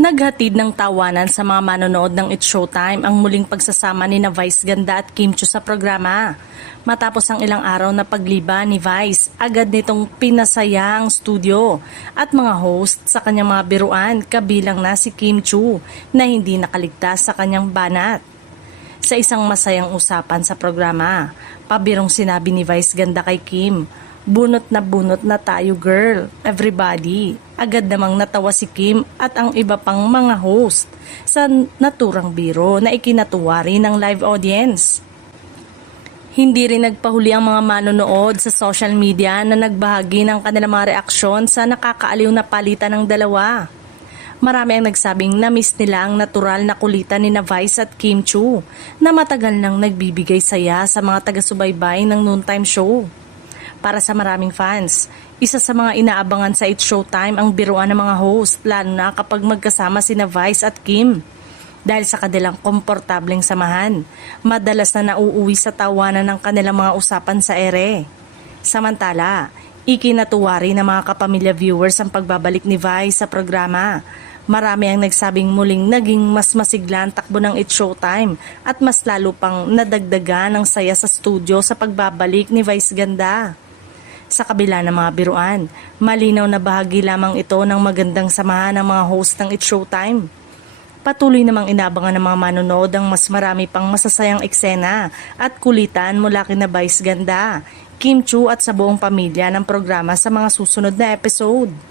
Naghatid ng tawanan sa mga manonood ng It's Showtime ang muling pagsasama ni na Vice Ganda at Kim Chiu sa programa. Matapos ang ilang araw na pagliba ni Vice, agad nitong pinasaya ang studio at mga host sa kanyang mga biruan, kabilang na si Kim Chiu na hindi nakaligtas sa kanyang banat. Sa isang masayang usapan sa programa, pabirong sinabi ni Vice Ganda kay Kim, bunot na tayo girl, everybody. Agad namang natawa si Kim at ang iba pang mga host sa naturang biro na ikinatuwa rin ng live audience. Hindi rin nagpahuli ang mga manonood sa social media na nagbahagi ng kanilang mga reaksyon sa nakakaaliw na palitan ng dalawa. Marami ang nagsabing na-miss nila ang natural na kulitan ni na Vice at Kim Chiu na matagal nang nagbibigay saya sa mga taga-subaybay ng noontime show. Para sa maraming fans, isa sa mga inaabangan sa It's Showtime ang biruan ng mga host, lalo na kapag magkasama sina Vice at Kim. Dahil sa kanilang komportableng samahan, madalas na nauuwi sa tawanan ng kanilang mga usapan sa ere. Samantala, ikinatuwa rin ng mga kapamilya viewers ang pagbabalik ni Vice sa programa. Marami ang nagsabing muling naging mas masigla ang takbo ng It's Showtime at mas lalo pang nadagdagan ng saya sa studio sa pagbabalik ni Vice Ganda. Sa kabila ng mga biruan, malinaw na bahagi lamang ito ng magandang samahan ng mga host ng It's Showtime. Patuloy namang inabangan ng mga manonood ang mas marami pang masasayang eksena at kulitan mula kina Vice Ganda, Kim Chiu at sa buong pamilya ng programa sa mga susunod na episode.